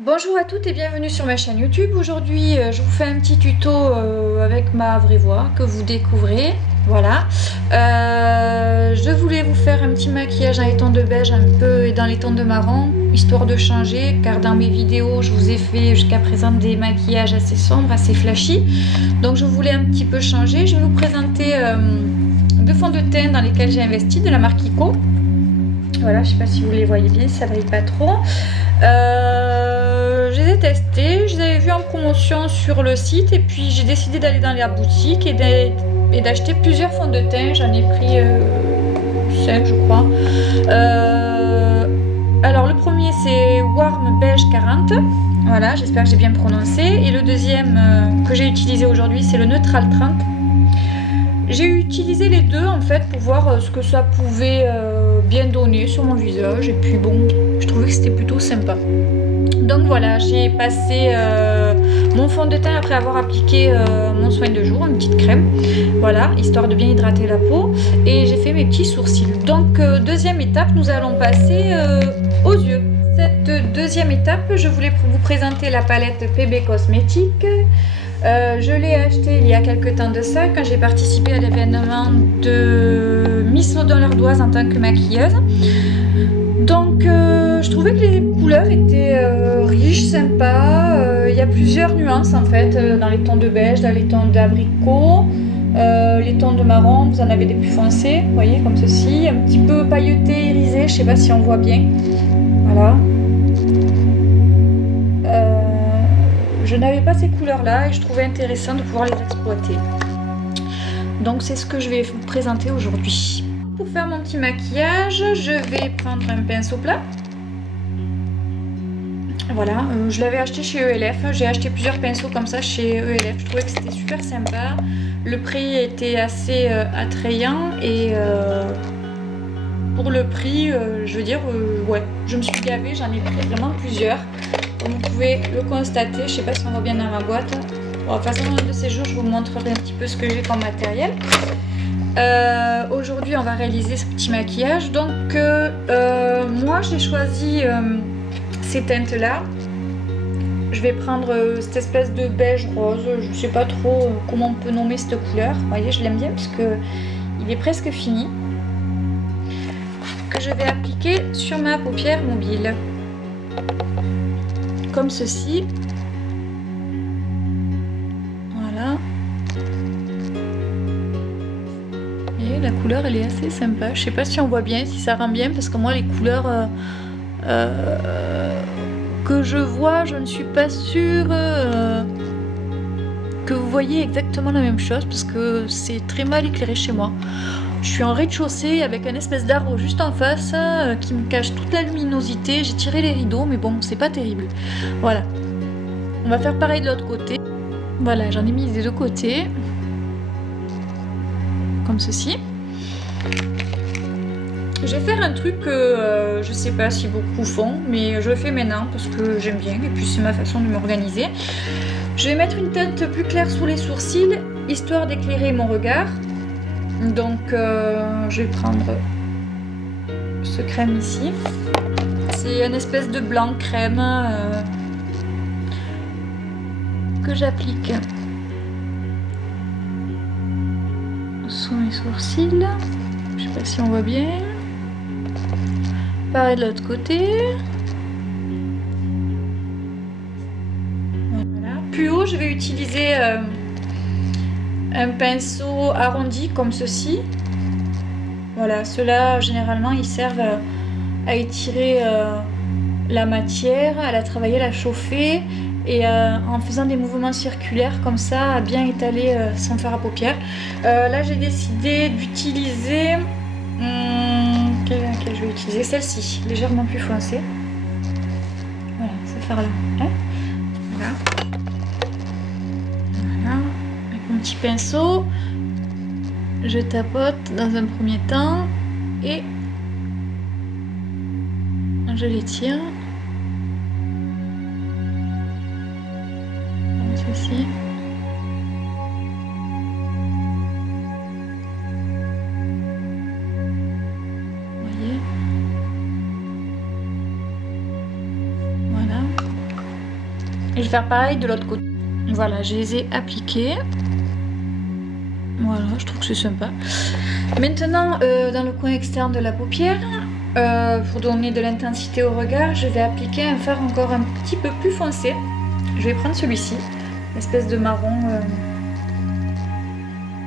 Bonjour à toutes et bienvenue sur ma chaîne YouTube. Aujourd'hui, je vous fais un petit tuto avec ma vraie voix que vous découvrez. Voilà. Je voulais vous faire un petit maquillage dans les tons de beige un peu et dans les tons de marron, histoire de changer, car dans mes vidéos, je vous ai fait jusqu'à présent des maquillages assez sombres, assez flashy. Donc je voulais un petit peu changer. Je vais vous présenter deux fonds de teint dans lesquels j'ai investi de la marque Kiko. Voilà, je ne sais pas si vous les voyez bien, ça ne brille pas trop. Je les ai testés, je les avais vus en promotion sur le site et puis j'ai décidé d'aller dans la boutique et d'acheter plusieurs fonds de teint. J'en ai pris 5 je crois. Alors le premier c'est Warm Beige 40. Voilà, j'espère que j'ai bien prononcé. Et le deuxième que j'ai utilisé aujourd'hui c'est le Neutral 30. J'ai utilisé les deux en fait pour voir ce que ça pouvait bien donner sur mon visage et puis bon, je trouvais que c'était plutôt sympa. Donc voilà, j'ai passé mon fond de teint après avoir appliqué mon soin de jour, une petite crème, voilà, histoire de bien hydrater la peau, et j'ai fait mes petits sourcils. Donc deuxième étape, nous allons passer aux yeux. Cette deuxième étape, je voulais vous présenter la palette PB Cosmétiques. Je l'ai acheté il y a quelques temps de ça, quand j'ai participé à l'événement de Miss Odon l'Ardoise en tant que maquilleuse. Donc je trouvais que les couleurs étaient riches, sympas. Il y a plusieurs nuances en fait, dans les tons de beige, dans les tons d'abricot, les tons de marron, vous en avez des plus foncés, vous voyez, comme ceci, un petit peu pailleté, irisé, je sais pas si on voit bien. Voilà. Je n'avais pas ces couleurs-là et je trouvais intéressant de pouvoir les exploiter. Donc c'est ce que je vais vous présenter aujourd'hui. Pour faire mon petit maquillage, je vais prendre un pinceau plat. Voilà, je l'avais acheté chez ELF. J'ai acheté plusieurs pinceaux comme ça chez ELF. Je trouvais que c'était super sympa. Le prix était assez attrayant et pour le prix, je veux dire, ouais, je me suis gavée. J'en ai pris vraiment plusieurs. Comme vous pouvez le constater, je ne sais pas si on voit bien dans ma boîte. Bon, de toute façon, un de ces jours, je vous montrerai un petit peu ce que j'ai comme matériel. Aujourd'hui, on va réaliser ce petit maquillage. Donc, moi, j'ai choisi ces teintes-là. Je vais prendre cette espèce de beige rose. Je ne sais pas trop comment on peut nommer cette couleur. Vous voyez, je l'aime bien parce que il est presque fini. Que je vais appliquer sur ma paupière mobile. Comme ceci. Voilà. Et la couleur elle est assez sympa. Je sais pas si on voit bien, si ça rend bien, parce que moi les couleurs que je vois, je ne suis pas sûre que vous voyez exactement la même chose, parce que c'est très mal éclairé chez moi. Je suis en rez-de-chaussée avec un espèce d'arbre juste en face qui me cache toute la luminosité. J'ai tiré les rideaux, mais bon, c'est pas terrible. Voilà. On va faire pareil de l'autre côté. Voilà, j'en ai mis des deux côtés. Comme ceci. Je vais faire un truc que je sais pas si beaucoup font, mais je le fais maintenant parce que j'aime bien et puis c'est ma façon de m'organiser. Je vais mettre une teinte plus claire sous les sourcils, histoire d'éclairer mon regard. Donc je vais prendre ce crème ici. C'est une espèce de blanc crème que j'applique sous mes sourcils. Je sais pas si on voit bien. Pareil de l'autre côté. Voilà. Plus haut, je vais utiliser un pinceau arrondi comme ceci. Voilà, ceux-là généralement ils servent à étirer la matière, à la travailler, à la chauffer et en faisant des mouvements circulaires comme ça, à bien étaler sans faire à paupières. Là j'ai décidé d'utiliser quelle je vais utiliser, celle-ci, légèrement plus foncée. Voilà, ce fard là. Hein, voilà. Voilà. Avec mon petit pinceau, je tapote dans un premier temps et je l'étire. Comme ceci. Vous voyez. Voilà. Et je vais faire pareil de l'autre côté. Voilà, je les ai appliqués. Voilà, je trouve que c'est sympa. Maintenant, dans le coin externe de la paupière, pour donner de l'intensité au regard, je vais appliquer un fard encore un petit peu plus foncé. Je vais prendre celui-ci, espèce de marron,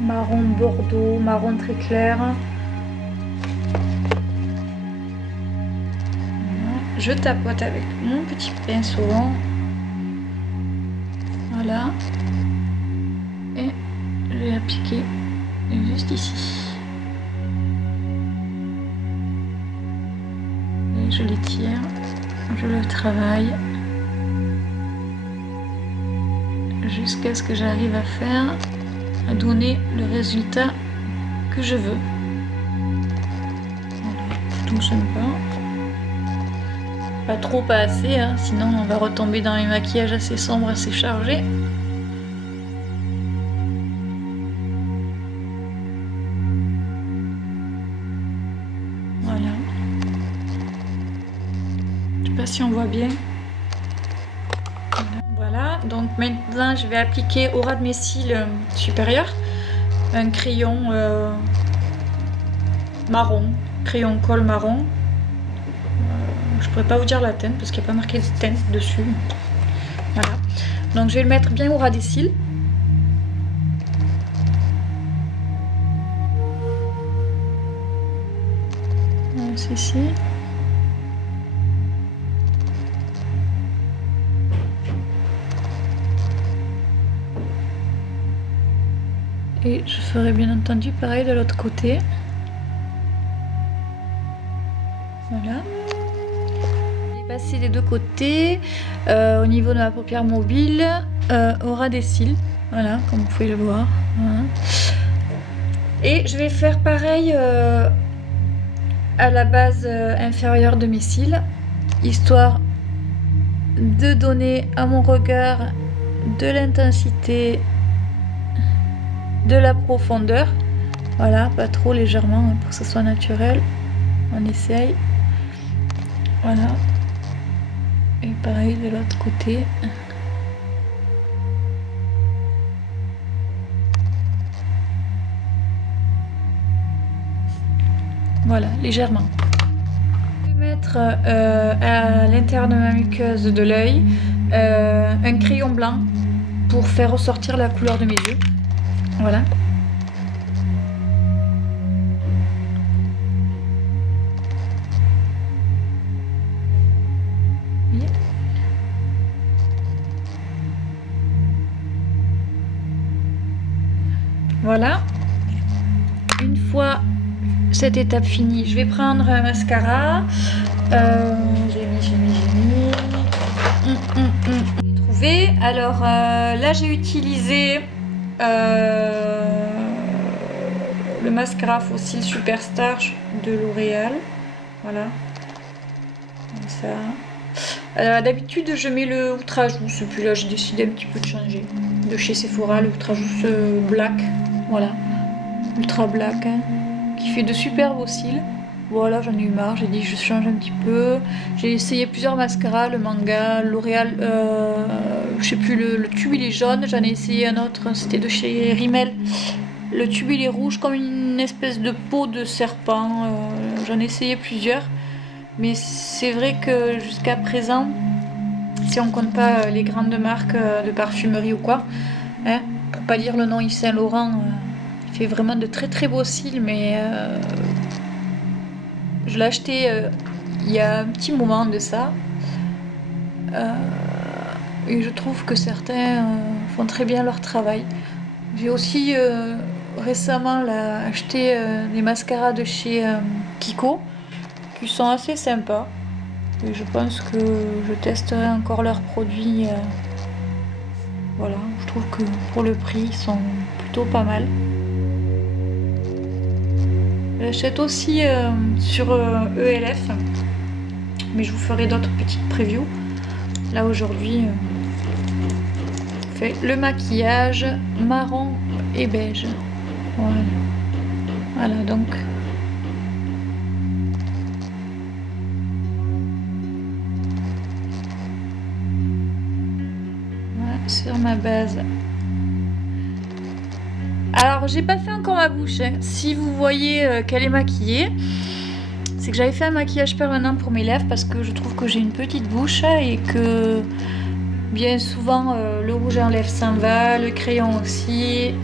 marron bordeaux, marron très clair. Voilà. Je tapote avec mon petit pinceau. Voilà. Et je vais appliquer juste ici. Et je l'étire, je le travaille jusqu'à ce que j'arrive à faire, à donner le résultat que je veux. Voilà, tout sympa. Pas trop, pas assez, hein, sinon on va retomber dans les maquillages assez sombres, assez chargés. Voilà. Je sais pas si on voit bien. Voilà, donc maintenant je vais appliquer au ras de mes cils supérieurs un crayon marron, crayon colle marron. Je pourrais pas vous dire la teinte parce qu'il n'y a pas marqué de teinte dessus. Voilà, donc je vais le mettre bien au ras des cils. C'est ici. Et je ferai bien entendu pareil de l'autre côté. Voilà. Je vais passer des deux côtés au niveau de ma paupière mobile, au ras des cils. Voilà, comme vous pouvez le voir. Voilà. Et je vais faire pareil à la base inférieure de mes cils, histoire de donner à mon regard de l'intensité, de la profondeur. Voilà, pas trop, légèrement, pour que ce soit naturel. On essaye. Voilà. Et pareil de l'autre côté. Voilà, légèrement. Je vais mettre à l'intérieur de ma muqueuse de l'œil un crayon blanc pour faire ressortir la couleur de mes yeux. Voilà. Oui. Voilà. Une fois cette étape finie, je vais prendre un mascara. J'ai mis. Trouvé. Alors là, j'ai utilisé le mascara Faux Cils Superstar de L'Oréal. Voilà. Comme ça. D'habitude, je mets le outrage douce. Puis là, j'ai décidé un petit peu de changer. De chez Sephora, le outrage douce black. Voilà. Ultra black. Hein, qui fait de super beaux cils. Voilà, j'en ai eu marre, j'ai dit je change un petit peu. J'ai essayé plusieurs mascaras, le Manga, L'Oréal, je sais plus, le tube il est jaune. J'en ai essayé un autre, c'était de chez Rimmel. Le tube il est rouge comme une espèce de peau de serpent. J'en ai essayé plusieurs. Mais c'est vrai que jusqu'à présent, si on compte pas les grandes marques de parfumerie ou quoi, hein, pour pas dire le nom Yves Saint Laurent, il fait vraiment de très très beaux cils, mais je l'ai acheté il y a un petit moment de ça. Et je trouve que certains font très bien leur travail. J'ai aussi récemment acheté des mascaras de chez Kiko qui sont assez sympas. Et je pense que je testerai encore leurs produits. Voilà, je trouve que pour le prix, ils sont plutôt pas mal. J'achète aussi sur ELF, mais je vous ferai d'autres petites previews. Là aujourd'hui, on fait le maquillage marron et beige. Voilà, voilà donc. sur ma base. Alors, j'ai pas fait encore ma bouche, hein. Si vous voyez qu'elle est maquillée, c'est que j'avais fait un maquillage permanent pour mes lèvres parce que je trouve que j'ai une petite bouche et que bien souvent le rouge à lèvres s'en va, le crayon aussi.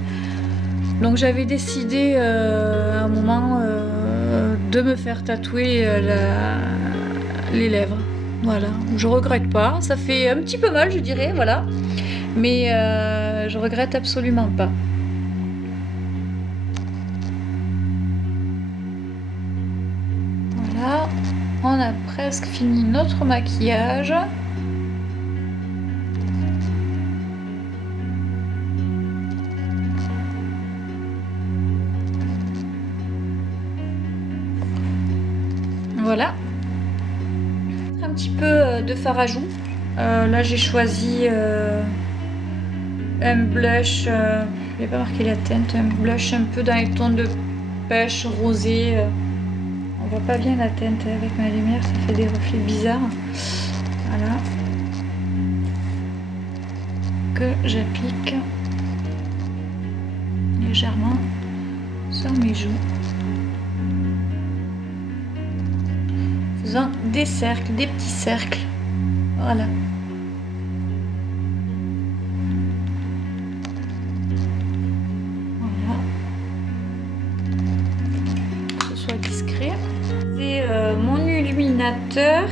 Donc j'avais décidé à un moment de me faire tatouer les lèvres. Voilà, je regrette pas. Ça fait un petit peu mal, je dirais, voilà. Mais je regrette absolument pas. Voilà, on a presque fini notre maquillage. Voilà. Un petit peu de fard à joues. Là j'ai choisi un blush, je vais pas marquer la teinte, un blush un peu dans les tons de pêche rosé. On voit pas bien la teinte avec ma lumière, ça fait des reflets bizarres. Voilà. Que j'applique légèrement sur mes joues. Faisant des cercles, des petits cercles. Voilà. Voilà. Que ce soit discret. C'est mon illuminateur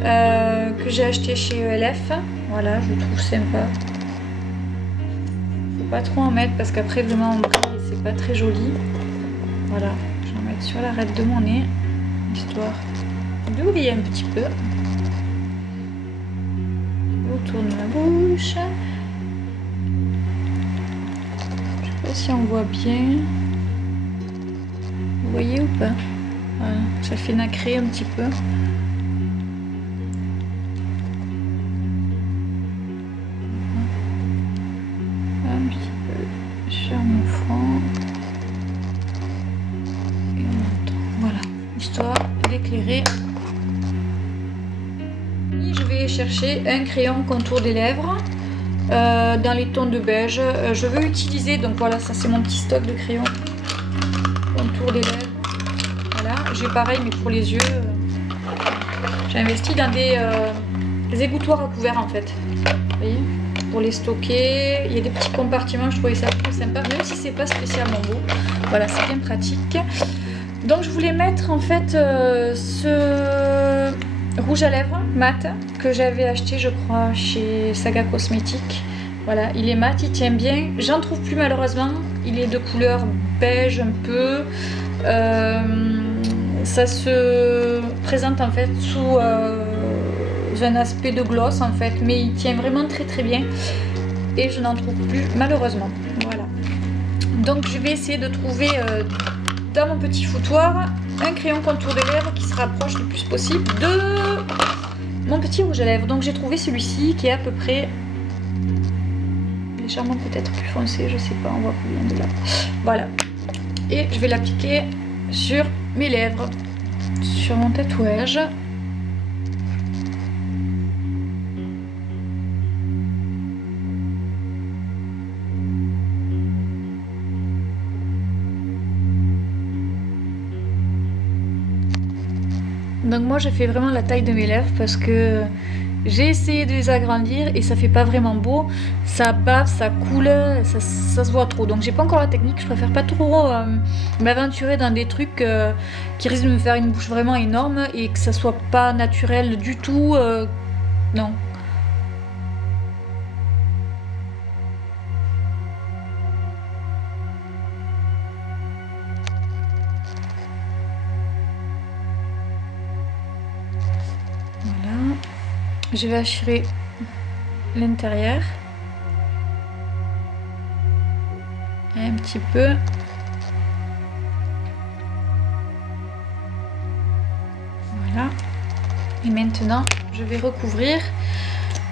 que j'ai acheté chez ELF. Voilà, je le trouve sympa. Faut pas trop en mettre parce qu'après vraiment on brille, c'est pas très joli. Voilà, je vais en mettre sur l'arête de mon nez, histoire de briller un petit peu. Autour de ma bouche. Je sais pas si on voit bien. Vous voyez ou pas? Voilà, ça fait nacrer un petit peu. Un petit peu sur mon front. Et on entend. Voilà, histoire d'éclairer. Je vais chercher un crayon contour des lèvres dans les tons de beige. Je veux utiliser, donc voilà, ça c'est mon petit stock de crayons contour des lèvres. Voilà, j'ai pareil mais pour les yeux. J'ai investi dans des égouttoirs à couverts en fait. Vous voyez, pour les stocker. Il y a des petits compartiments, je trouvais ça plutôt sympa, même si c'est pas spécialement beau. Voilà, c'est bien pratique. Donc je voulais mettre en fait ce rouge à lèvres mat que j'avais acheté je crois chez Saga Cosmétiques. Voilà, il est mat, il tient bien. J'en trouve plus malheureusement. Il est de couleur beige un peu. Ça se présente en fait sous un aspect de gloss en fait, mais il tient vraiment très très bien. Et je n'en trouve plus malheureusement. Voilà. Donc je vais essayer de trouver dans mon petit foutoir un crayon contour des lèvres qui se rapproche le plus possible de mon petit rouge à lèvres. Donc j'ai trouvé celui-ci qui est à peu près légèrement peut-être plus foncé, je sais pas, on voit plus bien de là. Voilà. Et je vais l'appliquer sur mes lèvres, sur mon tatouage. Donc moi j'ai fait vraiment la taille de mes lèvres parce que j'ai essayé de les agrandir et ça fait pas vraiment beau. Ça bave, ça coule, ça se voit trop. Donc j'ai pas encore la technique, je préfère pas trop m'aventurer dans des trucs qui risquent de me faire une bouche vraiment énorme et que ça soit pas naturel du tout. Non. Voilà. Je vais assurer l'intérieur. Un petit peu. Voilà. Et maintenant, je vais recouvrir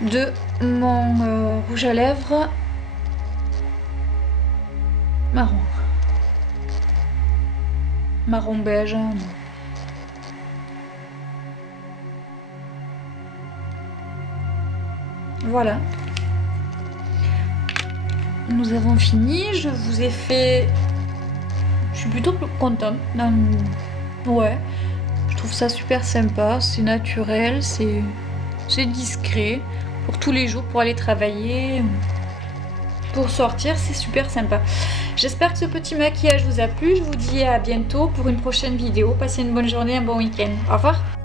de mon rouge à lèvres marron. Marron beige. Voilà. nous avons fini. Je vous ai fait... Je suis plutôt contente. Ouais, je trouve ça super sympa. C'est naturel, c'est discret. Pour tous les jours, pour aller travailler, pour sortir, c'est super sympa. J'espère que ce petit maquillage vous a plu. Je vous dis à bientôt pour une prochaine vidéo. Passez une bonne journée, un bon week-end. Au revoir.